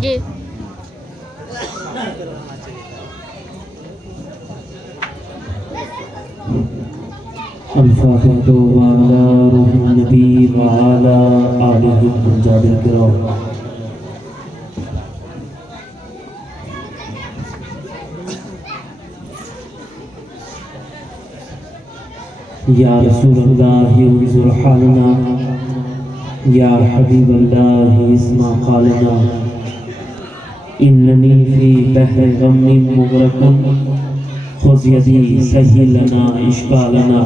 جی الفاتحة وعلى روح النبي وعلى آله الحجاج الكرام. يا رسول الله انظر حالنا، يا حبيب الله اسمع قالنا، إنني في بحر غم مغرق خذ يدي سهل لنا إشكالنا،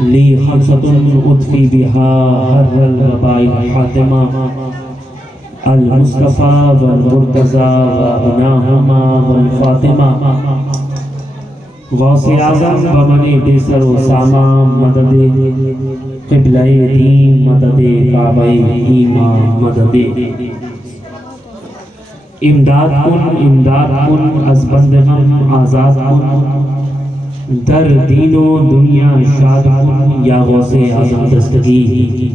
لي خمسة أطفي بها هر الوباء الحاتمة، المصطفى والمرتضى وابناهما والفاطمة، غوث اعظم بمن بیسر و ساما، مدد قبلہ دین، مدد کعبہ ایمان، مدد امداد کن از بند غم آزاد کن، در دین و دنیا شاد کن یا غوث اعظم دستگیر.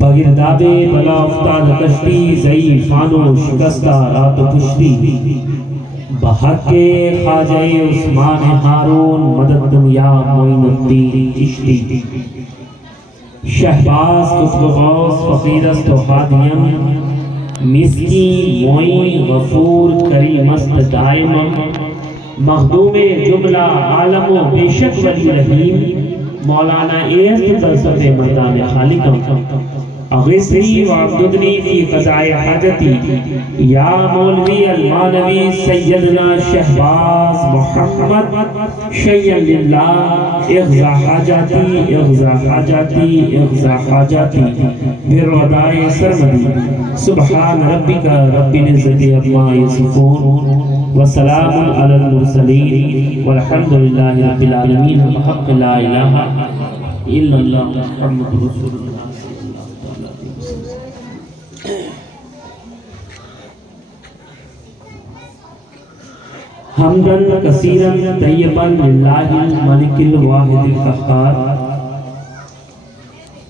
بگرداب بلا افتاد کشتی، ضعیفان و شکستہ رات و پشتی، بحق خواجہ عثمان ہارون، مدد دنیا معین الدین چشتی. شہباز قطب غوث فقیر است و خادیم، مسکی معین غفور کریم است دائم، مخدوم جملہ عالم و بے شک ولی رحیم، مولانا ایست فلسفہ مردان خالقم. اغیثنی وعبدنی فی قضاء حاجتی، یا مولوی المانوی سیدنا شہباز محمد، شیئا للہ اغزا حاجاتی، اغزا حاجاتی، اغزا حاجاتی، برودائے سرمدی. سبحان ربک رب العزت عما یصفون، وسلام علی المرسلین، والحمد للہ رب العالمین، بحق لا الہ الا اللہ محمد رسول اللہ. حمدن کثیرن طیبن للہ الملک الواحد القہار،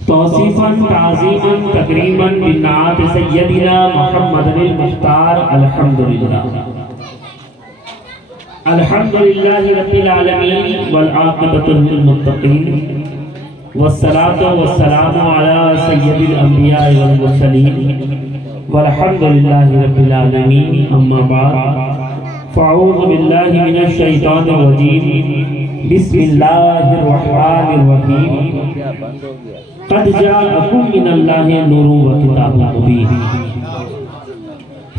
توصیفاً تعظیماً تکریماً بنعات سیدنا محمد المختار. الحمدللہ الحمدللہ رب العالمین، والعاقبۃ للمتقین، والصلاة والسلام علی سید الانبیاء والمرسلین، والحمدللہ رب العالمین. اما بعد، فاعوذ باللہ من الشیطان الرجیم، بسم اللہ الرحمن الرحیم. قد جاءکم من اللہ نور و کتاب مبین.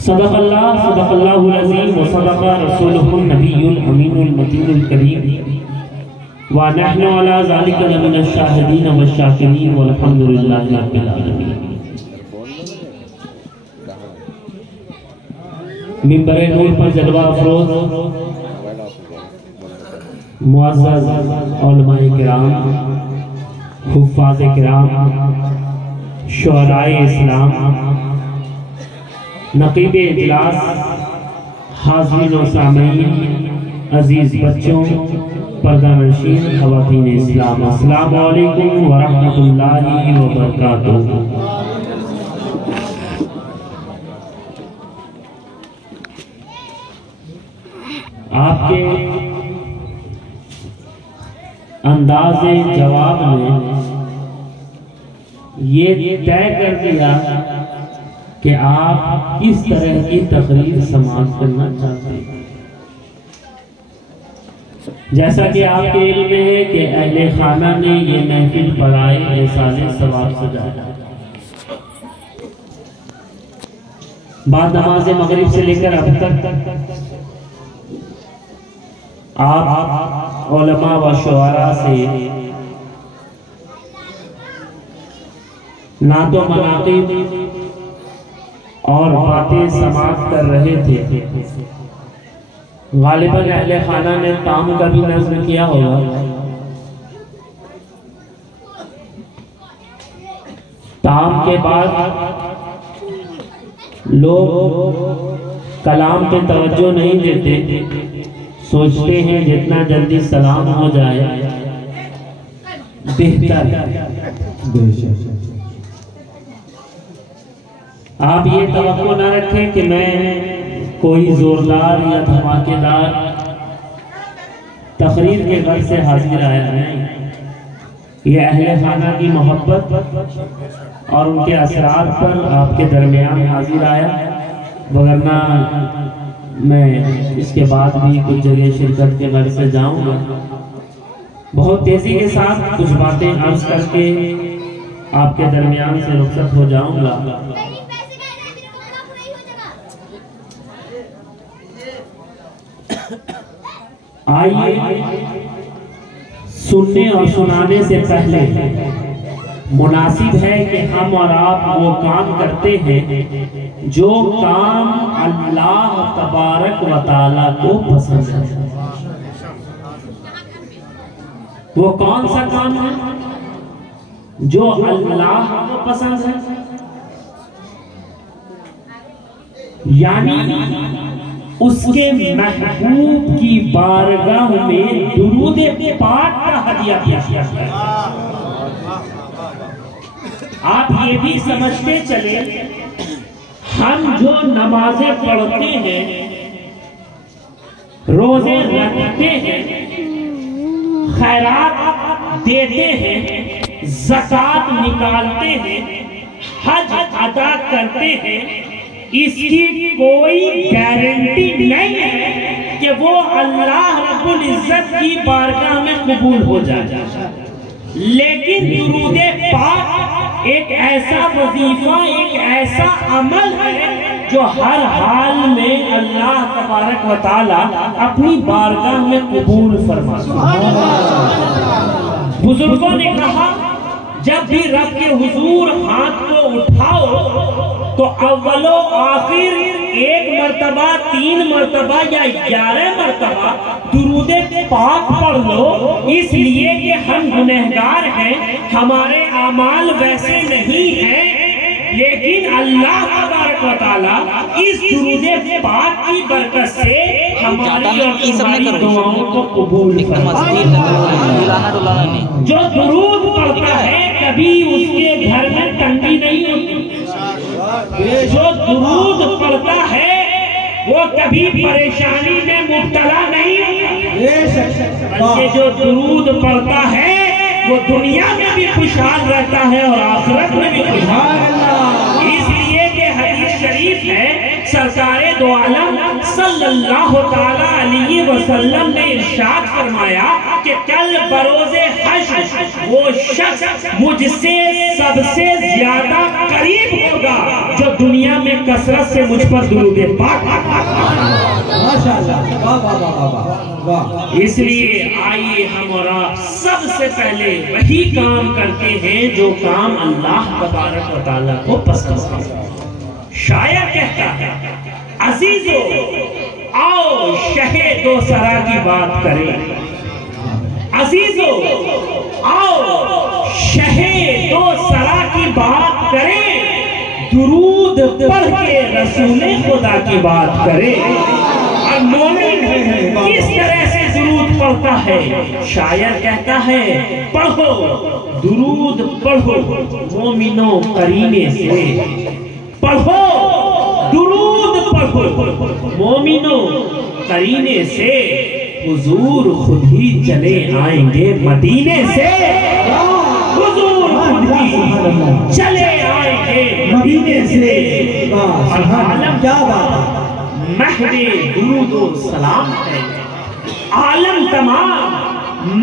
صدق اللہ العظیم، و صدق رسولہ النبی الامین المتین الکریم، ونحن علی ذلک لمن الشاہدین والشاکرین، والحمدللہ رب العالمین. منبر نور پر جلوہ افروز معزز علماء کرام، حفاظ کرام، شہداء اسلام، نقیب اجلاس، حاضرین و سامعین، عزیز بچوں، پردہ نشین، خواتین اسلام، السلام علیکم ورحمۃ اللہ وبرکاتہ. آپ کے انداز جواب نے یہ طے کر دیا کہ آپ کس طرح کی تقریر سماعت کرنا چاہتے ہیں. جیسا کہ آپ کے علم میں ہے کہ اہل خانہ نے یہ محفل برائے احسان ثواب سجایا. بعد نماز مغرب سے لے کر اب تک آپ علماء و شعراء سے نعت و مناقب اور باتیں سماعت کر رہے تھے. غالباً اہل خانہ نے تام کا بھی نظم کیا ہوگا. تام کے بعد لوگ کلام پہ توجہ نہیں دیتے، سوچتے ہیں جتنا جلدی سلام ہو جائے بہتر. آپ یہ توقع نہ رکھیں کہ میں کوئی زوردار یا دھماکے دار تقریر کے غرض سے حاضر آیا نہیں. یہ اہل خانہ کی محبت اور ان کے اثرات پر آپ کے درمیان حاضر آیا، وگرنہ میں اس کے بعد بھی کچھ جگہ شرکت کے غرض سے جاؤں گا. بہت تیزی کے ساتھ کچھ باتیں عرض کر کے آپ کے درمیان سے رخصت ہو جاؤں گا. آئیے سننے اور سنانے سے پہلے مناسب ہے کہ ہم اور آپ وہ کام کرتے ہیں جو کام اللہ تبارک و تعالیٰ کو پسند ہے. وہ کون سا کام ہے جو اللہ کو پسند ہے؟ یعنی اس کے محبوب کی بارگاہ میں درود پاک کا ہدیہ پیش کرتا ہے. آپ یہ بھی سمجھتے چلے ہم جو نمازیں پڑھتے ہیں، روزے رکھتے ہیں، خیرات دیتے ہیں، زکوٰۃ نکالتے ہیں، حج ادا کرتے ہیں، اس کی کوئی گارنٹی نہیں ہے کہ وہ اللہ رب العزت کی بارگاہ میں قبول ہو جائے. لیکن درود پاک ایک ایسا وظیفہ، ایک ایسا عمل ہے جو ہر حال میں اللہ تبارک و تعالی اپنی بارگاہ میں قبول فرماتا ہے. بزرگوں نے کہا جب بھی رب کے حضور ہاتھ کو اٹھاؤ تو اول و آخر 1 مرتبہ، 3 مرتبہ یا 11 مرتبہ درود پاک پڑھ لو، اس لیے کہ ہم گنہگار ہیں، ہمارے اعمال ویسے نہیں ہیں، لیکن اللہ تبارک و تعالی اس درود پاک کی برکت سے ہماری اور تمہاری دعاؤں کو قبول فرماتا ہے. جو درود پڑھتا ہے کبھی اس کے گھر میں تنگی نہیں ہوتی. جو درود پڑھتا ہے وہ کبھی پریشانی میں مبتلا نہیں ہوتا، بلکہ جو درود پڑھتا ہے وہ دنیا میں بھی خوشحال رہتا ہے اور آخرت میں بھی خوشحال. اس لیے کہ حدیث شریف ہے، سرکار دو عالم صلی اللہ تعالی علیہ وسلم نے ارشاد فرمایا کہ کل بروز حشر وہ شخص مجھ سے سب سے زیادہ قریب ہوگا جو دنیا میں کثرت سے مجھ پر درود پاک. اس لیے آئیے ہم اور آپ سب سے پہلے وہی کام کرتے ہیں جو کام اللہ تبارک و تعالیٰ کو پسند ہے. شاعر کہتا ہے عزیزو آؤ شہ دو سرا کی بات کریں، عزیزو آؤ شہ دو سرا کی بات کریں، درود پڑھ کے رسول خدا کی بات کریں. اور مومن کس طرح سے درود پڑھتا ہے؟ شاعر کہتا ہے پڑھو درود پڑھو مومنوں قرینے سے، پڑھو درود پڑھو مومنوں قرینے سے، حضور خود ہی چلے آئیں گے مدینے سے، حضور خود ہی چلے آئیں گے مدینے سے. اور عالم کیا بات مہد درود و سلام ہے، عالم تمام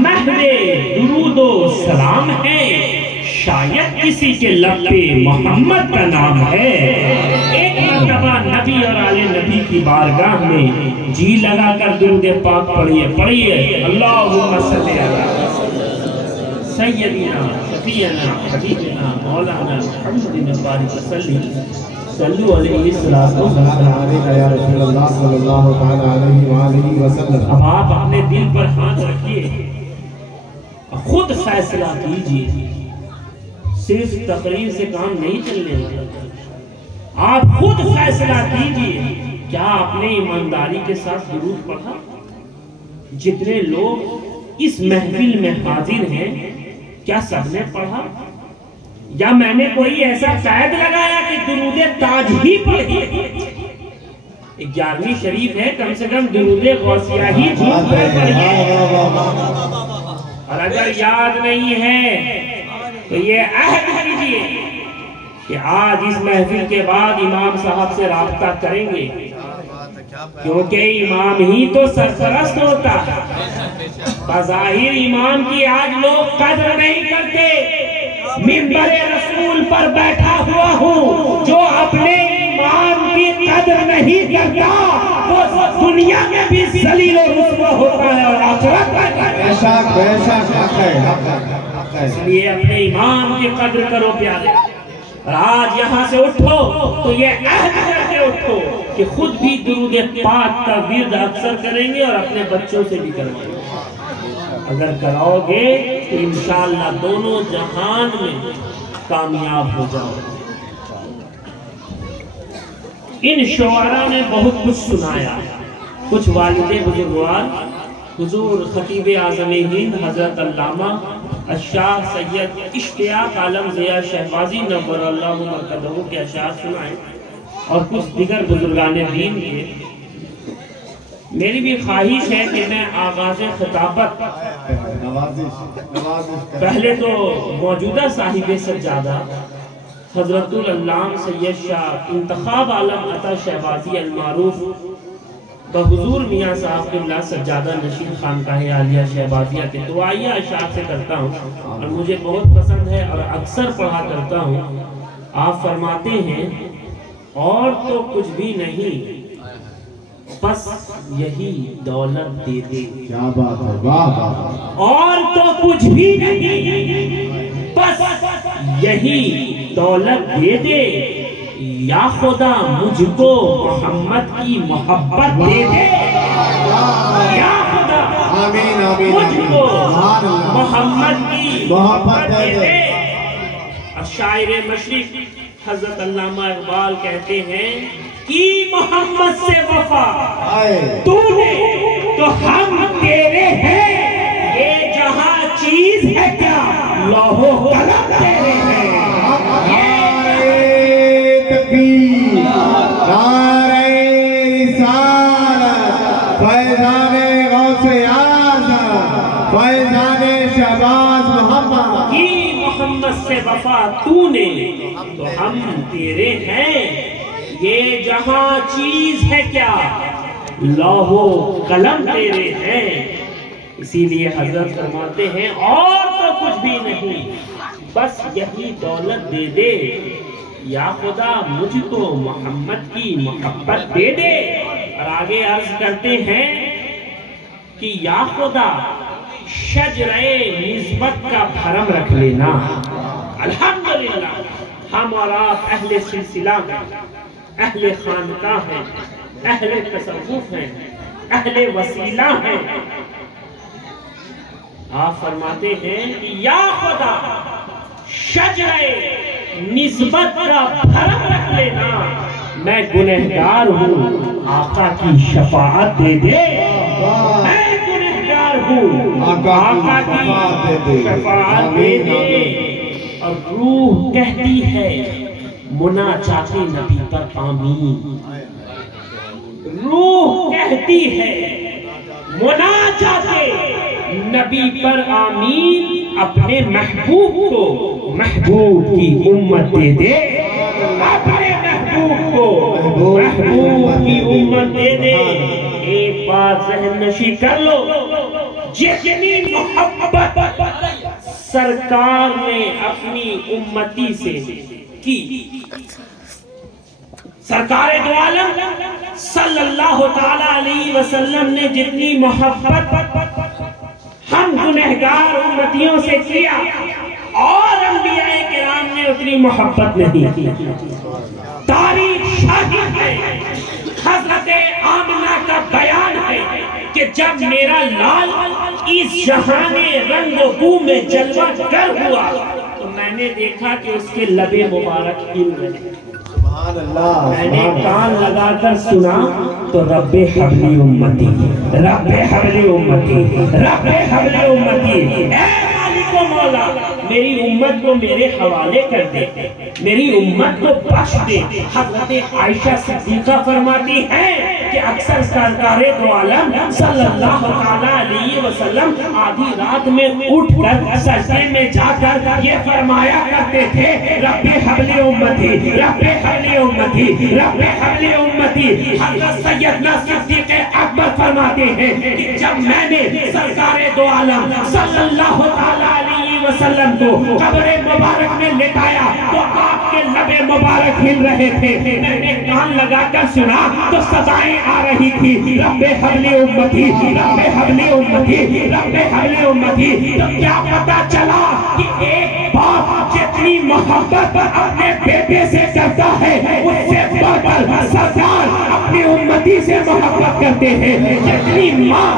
مہد درود و سلام ہے، شاید کسی کے لب پہ محمد کا نام ہے. ایک مرتبہ نبی اور آل نبی کی بارگاہ میں جی لگا کر درود پاک پڑھیے. اللہم صلی علی سیدنا شفیعنا حبیبنا مولانا محمد بارک وسلم صلو علیہ وسلم. اب آپ اپنے دل پر ہاتھ رکھیے، خود فیصلہ کیجئے. صرف تقریر سے کام نہیں چلنے والا، آپ خود فیصلہ کیجئے کیا آپ نے ایمانداری کے ساتھ درود پڑھا؟ جتنے لوگ اس محفل میں حاضر ہیں کیا سب نے پڑھا؟ یا میں نے کوئی ایسا قید لگایا کہ درود تاج ہی پڑھی؟ 11ویں شریف ہے، کم سے کم درود غوثیہ ہی جھوٹ پر پڑھیے۔ اور اگر یاد نہیں ہے تو یہ عہد کیجئے کہ آج اس محفل کے بعد امام صاحب سے رابطہ کریں گے، کیونکہ امام ہی تو سرپرست ہوتا ہے۔ بظاہر امام کی آج لوگ قدر نہیں کرتے۔ منبر رسول پر بیٹھا ہوا ہوں، جو اپنے امام کی قدر نہیں کرتا وہ دنیا میں بھی ذلیل و رسوا ہوتا ہے اور آخرت میں اس لیے اپنے امام کی قدر کرو پیارے۔ اور آج یہاں سے اٹھو تو یہ عہد کر کے اٹھو کہ خود بھی درود پاک کا ورد اکثر کریں گے اور اپنے بچوں سے بھی کریں گے۔ اگر کراؤ گے تو انشاءاللہ دونوں جہان میں کامیاب ہو جاؤ گے۔ ان شعراء نے بہت کچھ سنایا۔ کچھ والد بزرگوار حضور خطیب اعظم ہند حضرت علامہ الشاہ سید اشتیاق عالم ضیاء شہبازی نور اللہ مرکزہ کے اشعار سنائے اور کچھ دیگر بزرگان دین کے۔ میری بھی خواہش ہے کہ میں آغاز خطابت پہلے تو موجودہ صاحب سجادہ حضرت العلام سید شاہ انتخاب عالم عطا شہبازی المعروف بحضور میاں صاحب قبلہ سجادہ نشین خانقاہ عالیہ شہبازیہ کے دعائیہ اشعار سے کرتا ہوں اور مجھے بہت پسند ہے اور اکثر پڑھا کرتا ہوں۔ آپ فرماتے ہیں اور تو کچھ بھی نہیں بس یہی دولت دے دے۔ کیا بات ہے، واہ واہ۔ اور تو کچھ بھی نہیں بس یہی دولت دے دے، یا خدا مجھ کو محمد کی محبت دے دے، یا خدا مجھ کو محمد کی محبت دے دے۔ اور شاعر مشرق حضرت علامہ اقبال کہتے ہیں کی محمد سے وفا تو نے تو ہم تیرے ہیں، یہ جہاں چیز ہے کیا لوح و قلم تیرے ہیں۔ نعرہ رسالت، فیضان غوث اعظم، فیضان شہباز محمد کی محمد سے وفا تو نے تو ہم تیرے ہیں، یہ جہاں چیز ہے کیا لوح و قلم تیرے ہیں۔ اسی لیے حضرت فرماتے ہیں اور تو کچھ بھی نہیں بس یہی دولت دے دے، یا خدا مجھ کو محمد کی محبت دے دے۔ اور آگے عرض کرتے ہیں کہ یا خدا شجرے نسبت کا بھرم رکھ لینا۔ الحمدللہ ہم اور آپ اہل سلسلہ ہیں، اہل خانقاہ ہیں، اہل تصوف ہیں، اہل وسیلہ ہیں۔ آپ فرماتے ہیں کہ یا خدا شجرے نسبت کا بھرم رکھ لینا، میں گنہگار ہوں آقا کی شفاعت دے دے، میں گنہگار ہوں آقا کی شفاعت دے دے۔ اور روح کہتی ہے مناجات نبی پر آمین، روح کہتی ہے مناجات نبی پر آمین، اپنے محبوب کو محبوب کی امت دے دے، اپنے محبوب کو محبوب کی امت دے دے۔ ایک بات ذہن نشی کر لو، جتنی محبت سرکار نے اپنی امتی سے کی، سرکار دو عالم صلی اللہ تعالیٰ علیہ وسلم نے جتنی محبت ہم گنہگار امتیوں سے کیا، اور انبیاء کرام نے اتنی محبت نہیں کی۔ تاریخ شاہد ہے، حضرت آمنہ کا بیان ہے کہ جب میرا لال اس جہان رنگ و بو میں جلوہ گر ہوا تو میں نے دیکھا کہ اس کے لب مبارک ہل رہے۔ میں نے کان لگا کر سنا تو رب حبلی امتی، رب حبلی امتی، رب حبلی امتی، اے مالک و مولا میری امت کو میرے حوالے کر دے، میری امت کو بخش دے۔ حضرت عائشہ صدیقہ فرماتی ہیں کہ اکثر سرکار دو عالم صلی اللہ علیہ وسلم آدھی رات میں اٹھ کر سجدے میں جا کر یہ فرمایا کرتے تھے، رب حبل امتی، رب حبل امتی، رب حبل امتی۔ حضرت سیدنا صدیق اکبر فرماتے ہیں کہ جب میں نے سرکار دو عالم صلی اللہ علیہ وسلم کو قبر مبارک میں لٹایا تو آپ کے لب مبارک ہل رہے تھے، میں نے کان لگا کر سنا تو صدائیں آ رہی تھی، رب حبل امتی، رب حبل امتی، رب حبل امتی۔ تو کیا پتا چلا کہ ایک باپ جتنی محبت اپنے بیٹے سے کرتا ہے اس سے بڑھ کر سرکار اپنی امتی سے محبت کرتے ہیں۔ جتنی ماں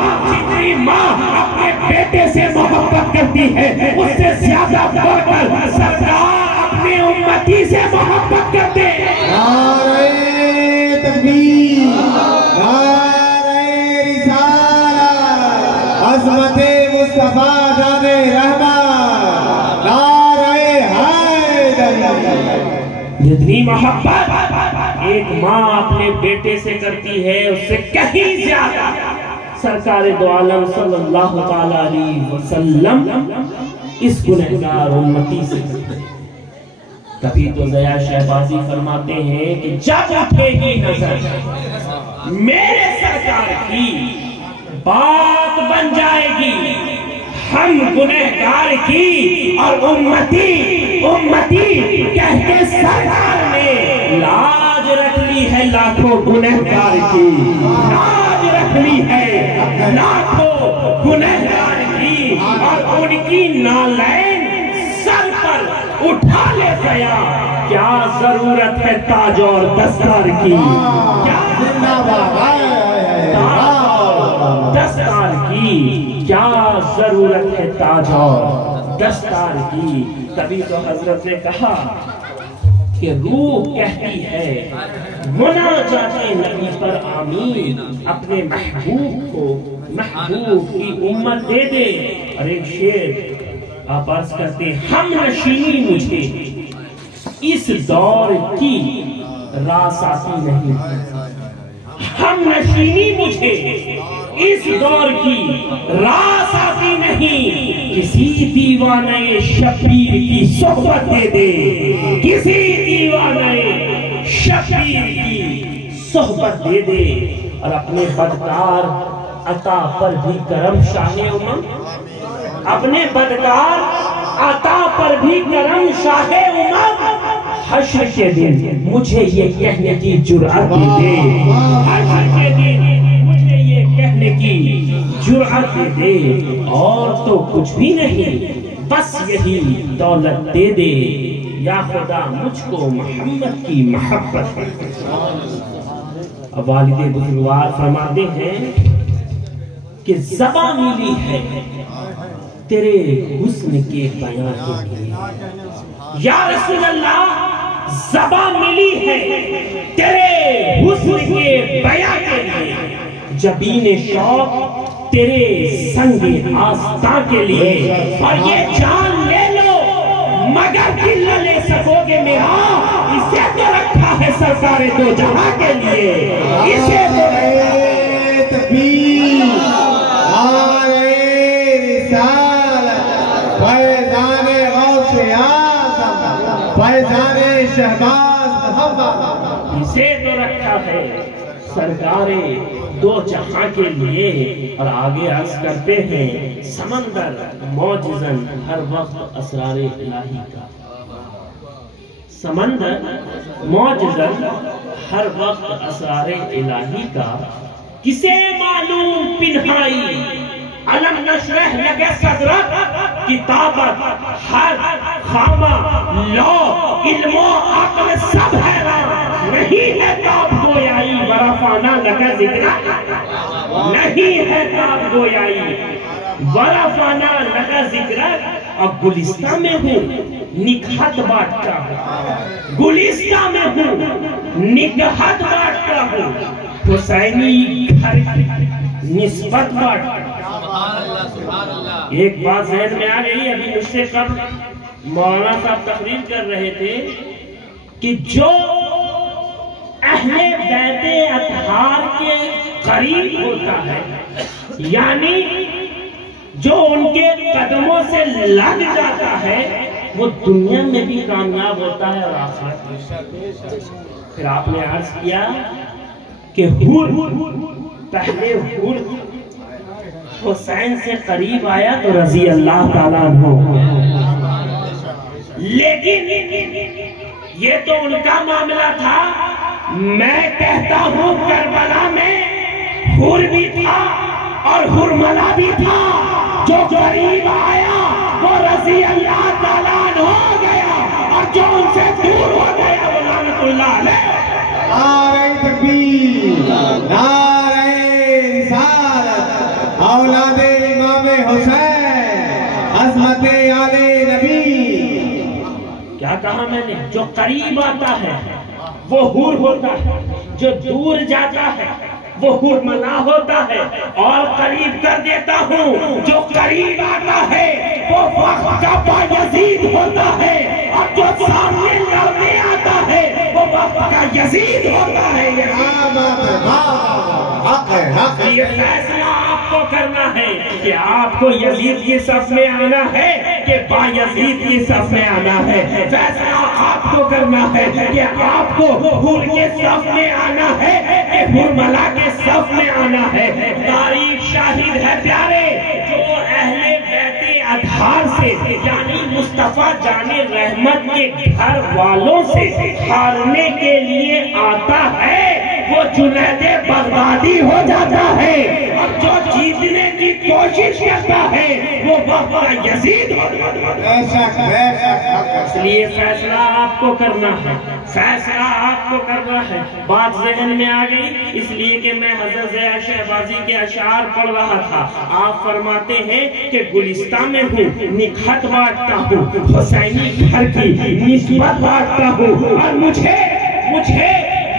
اپنے بیٹے سے محبت کرتی ہے اس سے زیادہ بڑھ کر سرکار اپنی امتی سے محبت کرتے ہیں۔ نعرہ تکبیر، نعرہ رسالت، عظمت مصطفیٰ جان رحمت، نعرہ حیدر۔ جتنی محبت ایک ماں اپنے بیٹے سے کرتی ہے اس سے کہیں زیادہ سرکار دو عالم صلی اللہ علیہ وسلم اس گنہگار امتی سے کرتے ہیں۔ کبھی تو ضیاء شہبازی فرماتے ہیں کہ جب اٹھے گی نظر میرے سرکار کی بات بن جائے گی، ہم گنہگار کی اور امتی کہہ کے سرکار نے لاج رکھ لی ہے لاکھوں گنہگار کی، لاج رکھ لی ہے لاکھوں گنہگار کی، اور ان کی نالین سر پر اٹھا لے گیا۔ کیا ضرورت ہے تاج اور دستار کی، کیا دستار کی، کیا ضرورت ہے تاج اور دستار کی۔ کبھی تو حضرت نے کہا کہ روح کہتی ہے مناجات نبی پر آمین، اپنے محبوب کو محبوب کی امت دے دے۔ اور ایک شعر آپ عرض کرتے ہیں، ہم نشینی مجھے اس دور کی راس آتی نہیں، ہم نشینی مجھے اس دور کی راس آتی نہیں، کسی دیوانے شبیر کی صحبت دے دے، کسی دیوانے شبیر کی صحبت دے دے۔ اور اپنے بدکار عطا پر بھی کرم شاہ امم، اپنے بدکار عطا پر بھی کرم شاہ امم، حشر کے دن مجھے یہ کہنے کی جرأت دے، حشر کے دن مجھے یہ کہنے کی جرأت دے، اور تو کچھ بھی نہیں بس یہی دولت دے دے، یا خدا مجھ کو محمد کی محبت۔ اب والد بزرگوار فرماتے ہیں کہ زباں ملی ہے تیرے حسن کے بیان کے لیے، یا رسول اللہ زباں ملی ہے تیرے حسن کے بیان کے لیے، جبین شوق تیرے سنگ آستاں کے لیے، اور یہ جان لے لو مگر دل نہ لے سکو گے میرا، اسے تو رکھا ہے سرکار دو جہاں کے لیے، اسے تو رکھا ہے۔ تکبیر، نعرہ رسالت، فیضان غوث اعظم، فیضان شہباز محمد، اسے تو رکھا ہے سرکار دو جہاں کے لیے۔ اور آگے عرض کرتے ہیں، سمندر معجزن ہر وقت اسرار الہی کا، سمندر معجزن ہر وقت اسرار الہی کا، کسے معلوم پنہائی علم نشرح لگے صدرت، کتابت ہر خامہ لو علم و عقل سب حیران، نہیں ہے تاب گویائی ورفانا لگا ذکر، نہیں ہے تاب گویائی ورفانا لگا ذکر۔ اب گلستہ میں ہوں نکہت بانٹتا ہوں، گلستہ میں ہوں نکہت بانٹتا ہوں، حسینی گھر نسبت بانٹتا ہوں۔ ایک بات ذہن میں آ رہی ابھی مجھ سے قبل مولانا صاحب تقریر کر رہے تھے کہ جو اہل بیت اطہار کے قریب ہوتا ہے، یعنی جو ان کے قدموں سے لگ جاتا ہے، وہ دنیا میں بھی کامیاب ہوتا ہے اور آخرت میں۔ پھر آپ نے عرض کیا کہ پہلے حسین سے قریب آیا تو رضی اللہ تعالیٰ عنہ، لیکن یہ تو ان کا معاملہ تھا۔ میں کہتا ہوں کربلا میں حور بھی تھا اور حرملہ بھی تھا، جو قریب آیا وہ رضی اللہ تعالیٰ عنہ ہو گیا، اور جو ان سے دور ہو گیا وہ لعنت اللہ علیہ۔ نعرہ تکبیر، نعرہ رسالت، اولاد امام حسین، عظمت آل نبی۔ کیا کہا میں نے؟ جو قریب آتا ہے وہ حور ہوتا ہے، جو دور جاتا ہے وہ حرملہ ہوتا ہے، اور قریب کر دیتا ہوں جو قریب آتا ہے وہ وقت کا بایزید ہوتا ہے، اور جو سامنے لڑنے آتا ہے وہ وقت کا یزید ہوتا ہے۔ یہ فیصلہ آپ کو کرنا ہے کہ آپ کو یزید کی صف میں آنا ہے کہ بایزید کی صف میں آنا ہے۔ فیصلہ آپ کو کرنا ہے کہ آپ کو حور کے صف میں آنا ہے کہ حرملہ کے صف میں آنا ہے۔ تاریخ شاہد ہے پیارے، جو اہل بیت اطہار سے یعنی مصطفیٰ جان رحمت کے گھر والوں سے ہارنے کے لیے آتا ہے وہ جنید بغدادی ہو جاتا ہے، اور جو جیتنے کی کوشش کرتا ہے وہ وقت کا یزید ہو جاتا ہے۔ اس لیے فیصلہ آپ کو کرنا ہے، فیصلہ آپ کو کرنا ہے۔ بات ذہن میں آ گئی، اس لیے کہ میں حضرت ضیاء شہبازی کے اشعار پڑھ رہا تھا۔ آپ فرماتے ہیں کہ گلستہ میں ہوں، نکھت بانٹتا ہوں، حسینی گھر کی نسبت بانٹتا ہوں، اور مجھے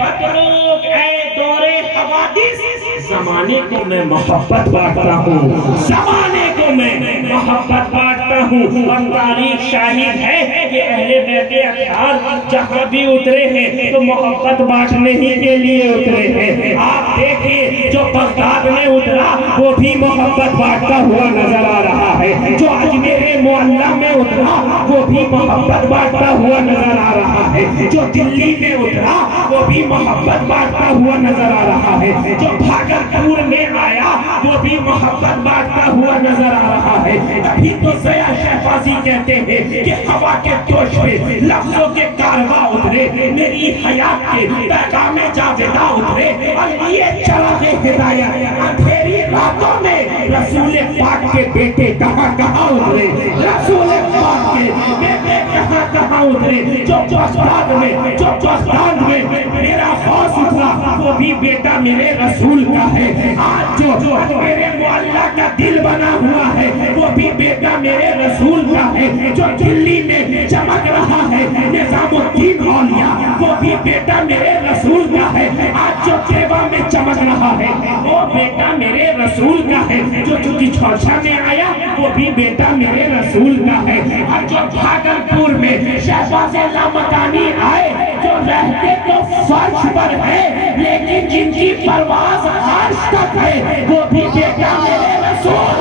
مطلوب اے دور حوادث، زمانے کو میں محبت بانٹتا ہوں، زمانے کو میں محبت بانٹتا ہوں۔ اور تاریخ شاہد ہے کہ اہل بیت اطہار جہاں بھی اترے ہیں تو محبت بانٹنے ہی کے لیے اترے ہیں۔ آپ دیکھیں جو بغداد میں اترا وہ بھی محبت بانٹتا ہوا نظر آ رہا ہے، جو اجمیر معلیٰ میں اترا وہ بھی محبت بانٹتا ہوا نظر آ رہا ہے، جو دلی میں اترا وہ بھی محبت بانٹتا ہوا نظر آ رہا ہے، جو بھاگلپور میں آیا وہ بھی محبت بانٹتا ہوا نظر آ رہا ہے۔ تبھی تو ضیاء شہبازی کہتے ہیں کہ ہوا کے دوش میں لفظوں کے کارواں اترے، میری حیات کے پیغام جاویدہ اترے، اور لیے چراغ ہدایت اندھیری راتوں میں رسول پاک کے بیٹے کہاں کہاں اترے، رسول پاک کے بیٹے کہاں کہاں اترے۔ جو بغداد میں میرا خوف اترا وہ بھی بیٹا میرے رسول کا ہے، آج جو میرے معلیٰ کا دل بنا ہوا ہے وہ بھی بیٹا میرے رسول کا ہے، جو دلی میں چمک رہا ہے نظام الدین اولیاء وہ بھی بیٹا میرے رسول کا ہے، آج جو دیوا میں چمک رہا ہے وہ بیٹا میرے رسول کا ہے، جو چکی چھوچھا میں آیا وہ بھی بیٹا میرے رسول کا ہے، اور جو بھاگلپور میں شہباز لامکانی آئے جو رہتے تو فرش پر ہے لیکن جن کی پرواز عرش تک ہے وہ بھی بیٹا میرے رسول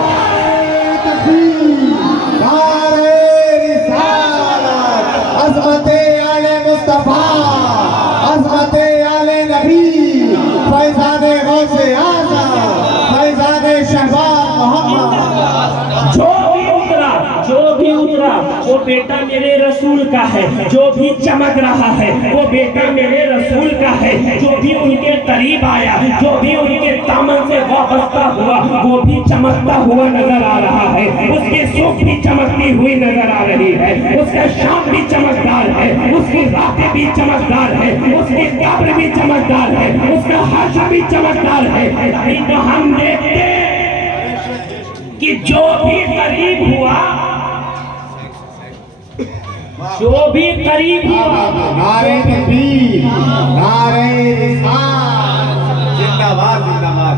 نعرہ رسالت، عظمت آل مصطفیٰ، عظمت آل نبی، فیضان غوث اعظم، فیضان شہباز محمد۔ جو بھی اترا وہ بیٹا میرے رسول کا ہے، جو بھی چمک رہا ہے وہ بیٹا میرے رسول کا ہے، جو بھی ان کے قریب آیا، جو بھی ان کے دامن سے وابستہ ہوا وہ بھی چمکتا ہوا نظر آ رہا ہے، اس کی صبح بھی چمکتی ہوئی نظر آ رہی ہے، اس کا شام بھی چمکدار ہے، اس کی راتیں بھی چمکدار ہے، اس کی قبر بھی چمکدار ہے، اس کا حشر بھی چمکدار ہے۔ ابھی تو ہم دیکھتے ہیں کہ جو بھی قریب ہوا، جو بھی قریب ہوا، نعرہ تکبیر، نعرہ رسالت، زندہ باد زندہ باد،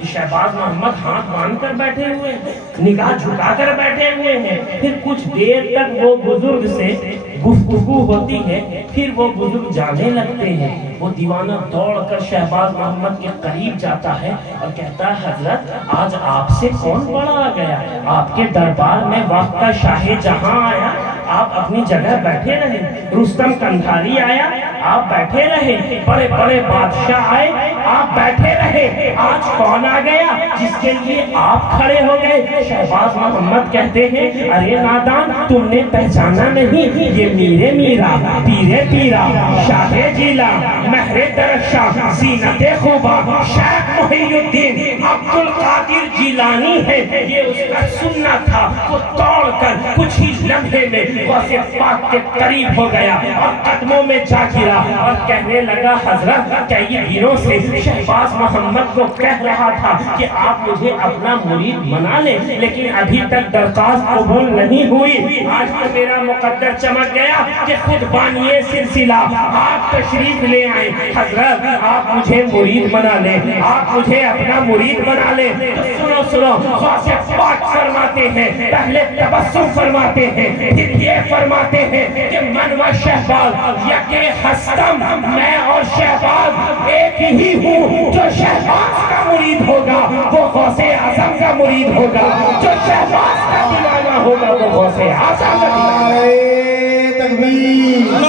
کہ شہباز محمد ہاتھ باندھ کر بیٹھے ہوئے ہیں، نگاہ جھکا کر بیٹھے ہوئے ہیں. پھر کچھ دیر تک وہ بزرگ سے گفتگو ہوتی ہے، پھر وہ بزرگ جانے لگتے ہیں. وہ دیوانہ دوڑ کر شہباز محمد کے قریب جاتا ہے اور کہتا ہے حضرت آج آپ سے کون بڑا آ گیا؟ آپ کے دربار میں وقت کا شاہ جہاں آیا، آپ اپنی جگہ بیٹھے رہے. رستم کندھاری آیا، آپ بیٹھے رہے. بڑے بڑے بادشاہ آئے، آپ بیٹھے رہے. آج کون آ گیا جس کے لیے آپ کھڑے ہو گئے؟ شہباز محمد کہتے ہیں ارے نادان، تم نے پہچانا نہیں، یہ میرے میرا، پیرے پیرا، شاہ جیلا، مہر درخشاں، زینت خوبا، شیخ محی الدین عبد القادر جیلانی ہے. یہ اس کا سننا تھا. وہ دوڑ کر کچھ ہی لمحے میں غوث پاک کے قریب ہو گیا اور قدموں میں جا گرا اور کہنے لگا حضرت کئی دنوں سے شہباز محمد کو کہہ رہا تھا کہ آپ مجھے اپنا مرید بنا لیں، لیکن ابھی تک درخواست قبول نہیں ہوئی. آج تو میرا مقدر چمک گیا کہ خود بانی سلسلہ آپ تشریف لے آئیں. حضرت آپ مجھے مرید بنا لیں، آپ مجھے اپنا مرید بنا لیں. تو سنو سنو، غوث پاک فرماتے ہیں، پہلے تبسم فرماتے ہیں، پھر یہ فرماتے ہیں کہ من و شہباز یکے ہستم، میں اور شہباز ایک ہی ہوں. جو شہباز کا مرید ہوگا وہ غوث اعظم کا مرید ہوگا، جو شہباز کا دیوانہ ہوگا وہ غوث اعظم کا دیوانہ. نعرہ تکبیر،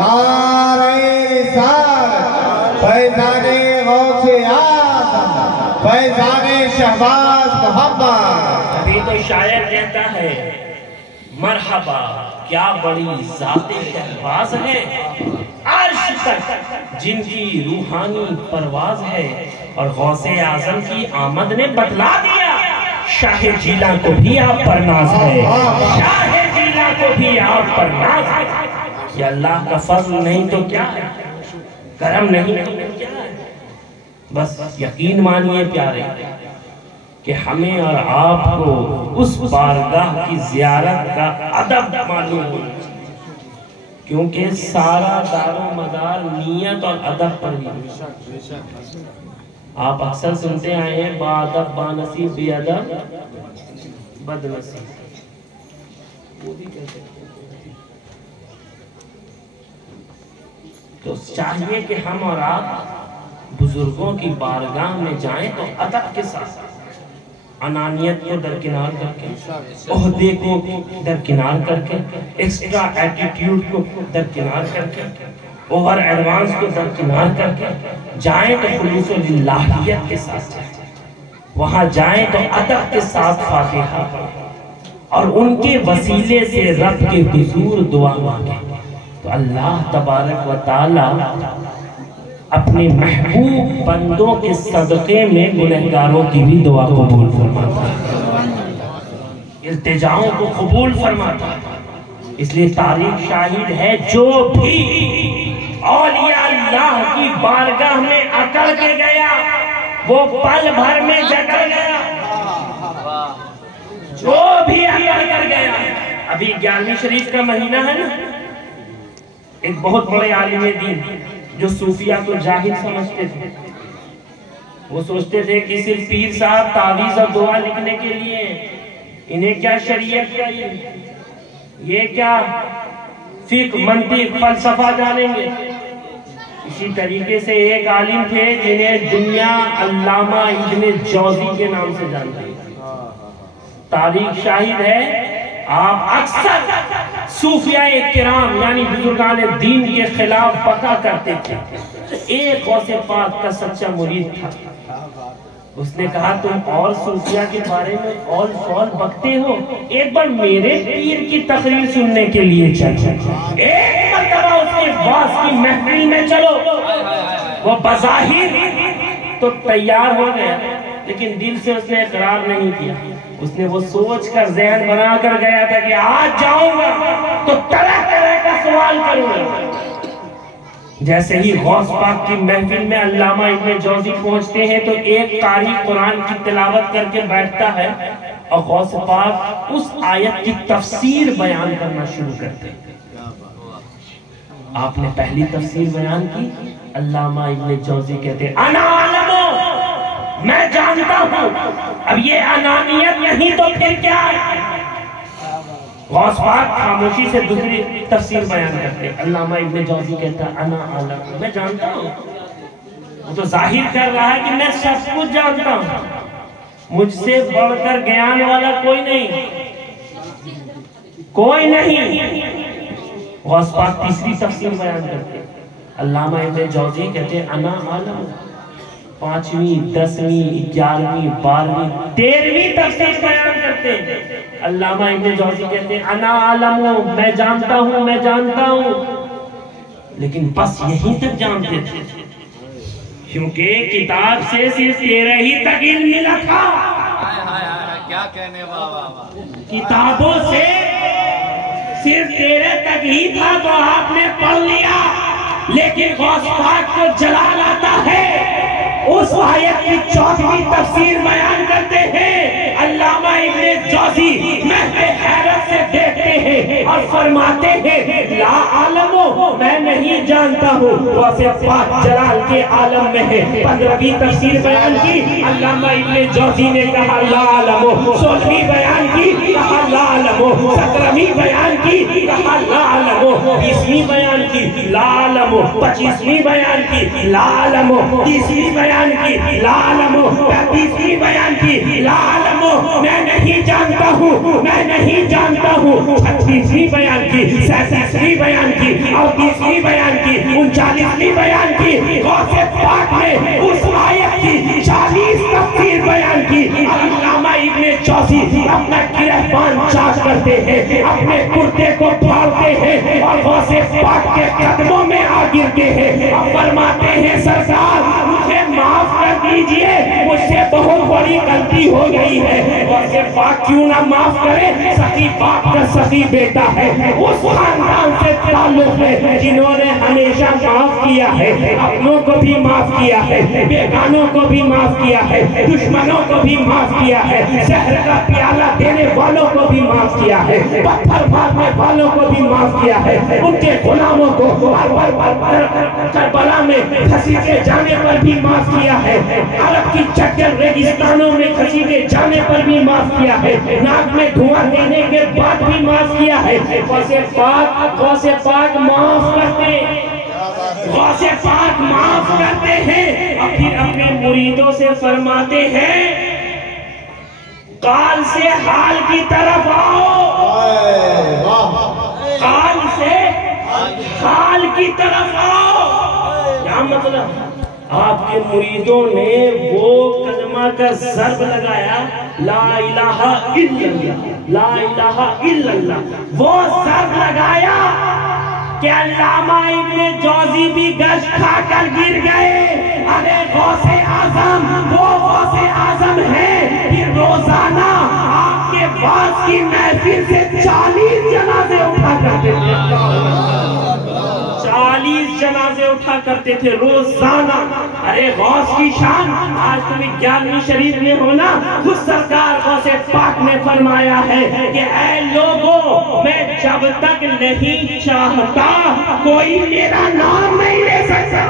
نعرہ رسالت، فیضان غوث اعظم، فیضان شہباز محمد. ابھی تو شاعر کہتا ہے مرحبا کیا بڑی ذات شہباز ہے، عرش تک جن کی روحانی پرواز ہے. اور غوث اعظم کی آمد نے بتلا دیا شاہ جیلا کو بھی آپ پر ناز ہے، شاہ جیلا کو بھی آپ پر ناز ہے. یہ اللہ کا فضل نہیں تو کیا ہے، کرم نہیں تو کیا ہے. بس یقین مانیے پیارے کہ ہمیں اور آپ کو اس بارگاہ کی زیارت کا ادب معلوم ہونا چاہیے، کیونکہ سارا دار و مدار نیت اور ادب پر ہی. آپ اکثر سنتے آئے ہیں با ادب با نصیب بے ادب بد نصیب. وہ بھی کہتے ہیں تو چاہیے کہ ہم اور آپ بزرگوں کی بارگاہ میں جائیں تو ادب کے ساتھ، انانیت کو درکنار کر کے، عہدے کو درکنار کر کے، ایکسٹرا ایٹیٹیوڈ کو درکنار کر کے، اوور ایڈوانس کو درکنار کر کے جائیں تو خلوص و للہیت کے ساتھ جائیں. وہاں جائیں تو ادب کے ساتھ فاتحہ اور ان کے وسیلے سے رب کے حضور دعا مانگیں تو اللہ تبارک و تعالی اپنے محبوب بندوں کے صدقے میں گنہگاروں کی بھی دعا قبول فرماتا ہے، التجاؤں کو قبول فرماتا ہے. اس لیے تاریخ شاہد ہے جو بھی اولیاء اللہ کی بارگاہ میں اکڑ کے گیا وہ پل بھر میں جگڑ گیا. جو بھی اکڑ کر گیا. ابھی 11ویں شریف کا مہینہ ہے نا، ایک بہت بڑے عالم دین جو صوفیہ کو جاہل سمجھتے تھے، وہ سوچتے تھے کہ صرف پیر صاحب تعویذ اور دعا لکھنے کے لیے، انہیں کیا شریعت کا یہ کیا فقہ منطق فلسفہ جانیں گے. اسی طریقے سے ایک عالم تھے جنہیں دنیا علامہ ابن جوزی کے نام سے جانتے ہیں. تاریخ شاہد ہے آپ اکثر صوفیاء کرام یعنی بزرگان دین کے خلاف بقا کرتے تھے. ایک غوث پاک کا سچا مرید تھا، اس نے کہا تم اور صوفیاء کے بارے میں اول فول بکتے ہو، ایک بار میرے پیر کی تقریر سننے کے لیے چلو. ایک مرتبہ اس کے واز کی محفل میں چلو. وہ بظاہر تو تیار ہو گیا لیکن دل سے اس نے اقرار نہیں کیا. اس نے وہ سوچ کر ذہن بنا کر گیا تھا کہ آج جاؤں گا تو طرح طرح کا سوال کروں گا. جیسے ہی غوث پاک کی محفل میں علامہ ابن جوزی پہنچتے ہیں تو ایک قاری قرآن کی تلاوت کر کے بیٹھتا ہے اور غوث پاک اس آیت کی تفسیر بیان کرنا شروع کرتے ہیں. آپ نے پہلی تفسیر بیان کی، علامہ ابن جوزی کہتے ہیں انا علمو میں جانتا ہوں. اب یہ انانیت نہیں تو پھر کیا ہے؟ غوث پاک خاموشی سے دوسری تفسیر بیان کرتے. علامہ ابن جوزی کہتا ہے انا عالم، میں جانتا ہوں. وہ تو ظاہر کر رہا ہے کہ میں سب کچھ جانتا ہوں، مجھ سے بڑھ کر گیان والا کوئی نہیں، کوئی نہیں. غوث پاک تیسری تفسیر بیان کرتے. علامہ ابن جوزی کہتے ہیں انا عالم. 5ویں 10ویں 11ویں 12ویں 13ویں تفسیر بیان کرتے ہیں. علامہ ابن جوزی کہتے ہیں انا عالم، میں جانتا ہوں، میں جانتا ہوں. لیکن بس یہیں تک جانتے تھے، کیونکہ کتاب سے صرف 13 ہی تک علم ملا تھا. کیا کہنے بابا، کتابوں سے صرف 13 تک ہی تھا تو آپ نے پڑھ لیا. لیکن غوث پاک کو جلال آتا ہے، اس آیت کی 14ویں تفسیر بیان کرتے ہیں. علامہ ابن جوزی محو حیرت سے دیکھتے ہیں اور فرماتے ہیں لا عالمو، میں نہیں جانتا ہوں. غوث پاک جلال کے عالم میں ہے. 15ویں تفسیر بیان کی، علامہ ابن جوزی نے کہا لا عالمو. 16ویں بیان کی، کہا لا عالمو. 17ویں بیان کی، کہا لا عالمو. 20ویں بیان کی لا عالمو. 25ویں بیان کی لا عالمو. 30ویں بیان کی لا عالمو. 35ویں بیان کی لا عالمو، میں نہیں جانتا ہوں، میں نہیں جانتا ہوں. 36ویں بیان کی، 37ویں بیان کی، 38ویں بیان کی، 39ویں بیان کی. غوث پاک نے اس آیت کی 40 تفسیر بیان کی. علامہ ابن جوزی اپنا گرہبان چاک کرتے ہیں، اپنے کرتے کو پھاڑتے ہیں اور غوث پاک کے قدموں میں آ گرتے ہیں. فرماتے ہیں سرکار مجھے معاف کر دیجئے، مجھ سے بہت بڑی غلطی ہو گئی ہے. غوث پاک کیوں نہ معاف کرے؟ سخی باپ کا سخی بیٹا ہے، اس خاندان سے تعلق ہے جنہوں نے ہمیشہ معاف کیا ہے، اپنوں کو بھی معاف کیا ہے، بیگانوں کو بھی معاف کیا ہے، دشمنوں کو بھی معاف کیا ہے، زہر کا پیالہ دینے والوں کو بھی معاف کیا ہے، پتھر مارنے والوں کو بھی معاف کیا ہے، ان کے غلاموں کو کربلا میں گھسیٹے جانے پر بھی معاف کیا ہے، عرب کی جنگل ریگستانوں میں گھسیٹے جانے پر بھی معاف کیا ہے، ناک میں دھواں دینے کے بعد بھی معاف کیا ہے. غوث پاک معاف کرتے، غوث پاک معاف کرتے ہیں. اور پھر اپنے مریدوں سے فرماتے ہیں قال سے حال کی طرف آؤ، قال سے حال کی طرف آؤ. کیا مطلب؟ آپ کے مریدوں نے وہ کلمہ کا ضرب لگایا لا الہ الا اللہ، لا الہ الا اللہ. وہ ضرب لگایا کہ علامہ ابن جوزی بھی گشت کھا کر گر گئے. ارے غوث اعظم وہ غوث اعظم ہے کہ روزانہ آپ کے واعظ کی محفل سے 40 جنازے اٹھا کرتے تھے، 40 جنازے اٹھا کرتے تھے روزانہ. ارے غوث کی شان آج تم 11ویں شریف میں ہونا. خود سرکار غوث پاک نے فرمایا ہے کہ اے لوگوں، میں جب تک نہیں چاہتا کوئی میرا نام نہیں لے سکتا.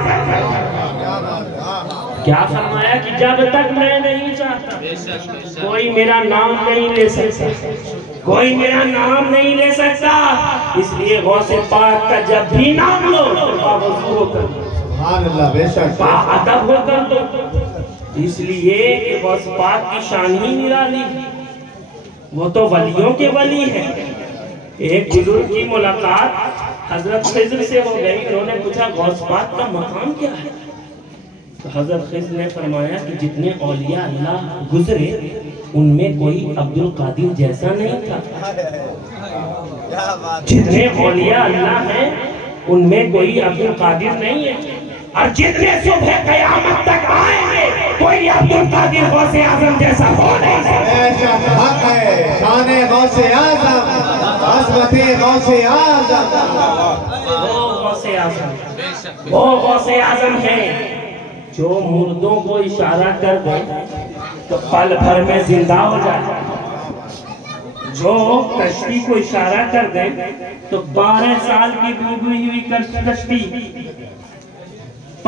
کیا فرمایا کہ جب تک میں نہیں چاہتا کوئی میرا نام نہیں لے سکتا، کوئی میرا نام نہیں لے سکتا. اس لیے غوث پاک کا جب بھی نام لو باوضو ہو کر دو، سبحان اللہ، بے شک باادب ہو کر دو. اس لیے کہ غوث پاک کی شان ہی نرالی، وہ تو ولیوں کے ولی ہے. ایک بزرگ کی ملاقات حضرت خضر سے ہو گئی. انہوں نے پوچھا غوث پاک کا مقام کیا ہے؟ تو حضرت خضر نے فرمایا کہ جتنے اولیاء اللہ گزرے ان میں کوئی عبد القادر جیسا نہیں تھا. جتنے اولیاء اللہ ہیں ان میں کوئی عبد القادر نہیں ہے، اور جتنے صبح قیامت تک آئیں گے کوئی عبد القادر غوث اعظم جیسا ہو نہیں سکتا. بے شک حق ہے. شان غوث اعظم، عظمت غوث اعظم، وہ غوث اعظم، وہ غوث اعظم ہے جو مردوں کو اشارہ کر دے تو پل بھر میں زندہ ہو جائے، جو کشتی کو اشارہ کر دے تو 12 سال کی ڈوبی ہوئی کشتی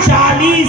40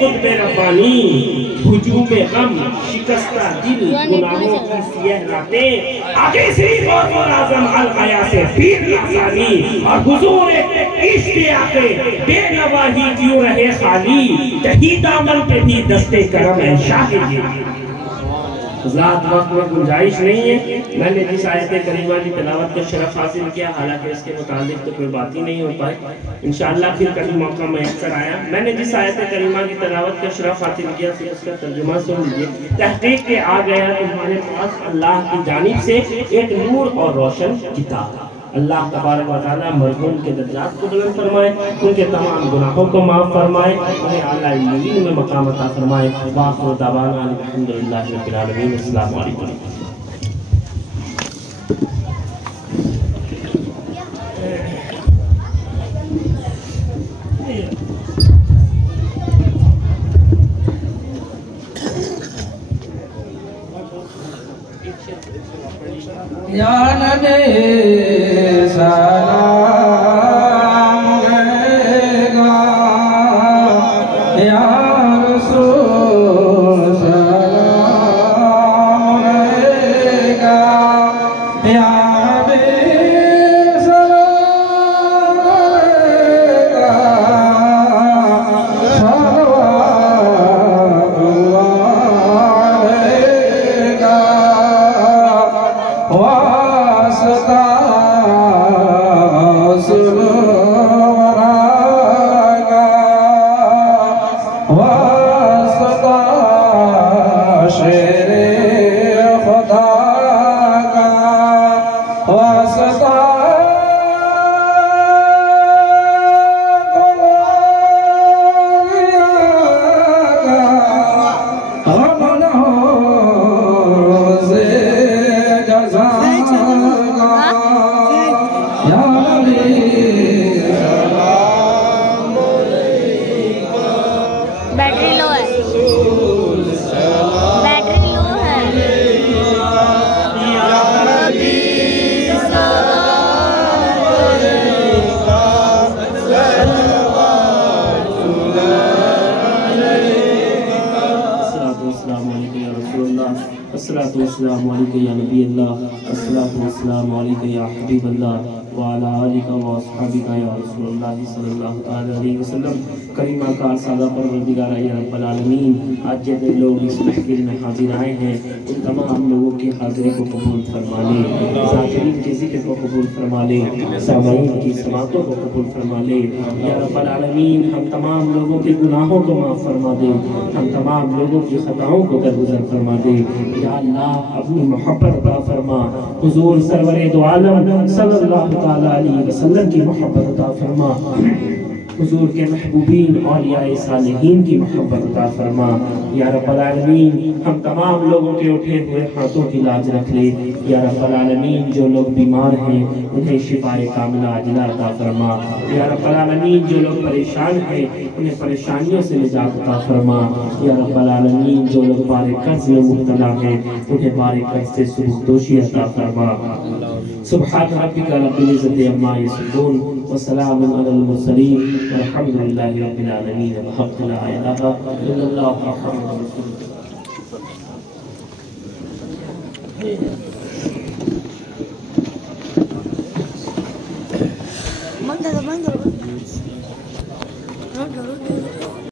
قطب ربانی ہجوم غم شکستہ دل گناہوں کی سیاہ راتیں آگے صرف اور اعظم القیا سے پیر لحظانی اور حضور عشق آقے بے نواہی کیوں رہے خالی دہی دامن پہ بھی دستے کرم ہے شاہد ذات وقت میں گنجائش نہیں ہے میں نے جس آیت کریمہ کی تلاوت کا شرف حاصل کیا حالانکہ اس کے متعلق تو کوئی بات ہی نہیں ہو پائے انشاءاللہ پھر کبھی موقع میسر آیا میں نے جس آیت کریمہ کی تلاوت کا شرف حاصل کیا پھر اس کا ترجمہ سن لیجئے تحقیق کے آ گیا تمہارے پاس اللہ کی جانب سے ایک نور اور روشن کتاب اللہ تبارک و تعالیٰ مرحوم کے درجات کو بلند فرمائے ان کے تمام گناہوں کو معاف فرمائے انہیں اعلیٰ علین میں مقام عطا فرمائے وآخر دعوانا الحمدللہ رب العالمین السلام علیکم یا نبی سلام گا یا رسول سلام گا یا حبیب سلام گا صلوات اللہ علیکہ واسطہ سلورگا واسطہ شیر خدا کا واسطہ بیٹری لو ہے بیٹری لو ہے الصلاة والسلام علیکہ یا نبی اللہ الصلاة والسلام علیکہ یا حبیب اللہ وعلا آلکہ واصحابکہ یا رسول اللہ صلی اللہ علیہ وسلم کریمہ کار سادہ پروردگارہ یا رب العالمین آج جتنے لوگ اس محفل میں حاضر آئے ہیں ان تمام لوگوں کی حاضری کو قبول فرما لے ذاکرین کے ذکر کو قبول فرما لے سامعین کی سماعتوں کو قبول فرما لے یا رب العالمین ہم تمام لوگوں کے گناہوں کو معاف فرما دے ہم تمام لوگوں کی خطاؤں کو درگزر فرما دے یا اللہ اپنی محبت عطا فرما حضور سرور دو عالم صلی اللہ تعالیٰ علیہ وسلم کی محبت عطا فرما حضور کے محبوبین اولیاء صالحین کی محبت عطا فرما یا رب العالمین ہم تمام لوگوں کے اٹھے ہوئے ہاتھوں کی لاج رکھ لے یا رب العالمین جو لوگ بیمار ہیں انہیں شفاء کاملہ عاجلہ عطا فرما یا رب العالمین جو لوگ پریشان ہیں انہیں پریشانیوں سے نجات عطا فرما یا رب العالمین جو لوگ بار قرض میں مبتلا ہیں انہیں بار قرض سے سبکدوشی عطا فرما سبحان ربک رب العزت عما یصفون وسلام علی المرسلین والحمد للہ رب العالمین بحق لا الہ الا اللہ محمد رسول بند کرو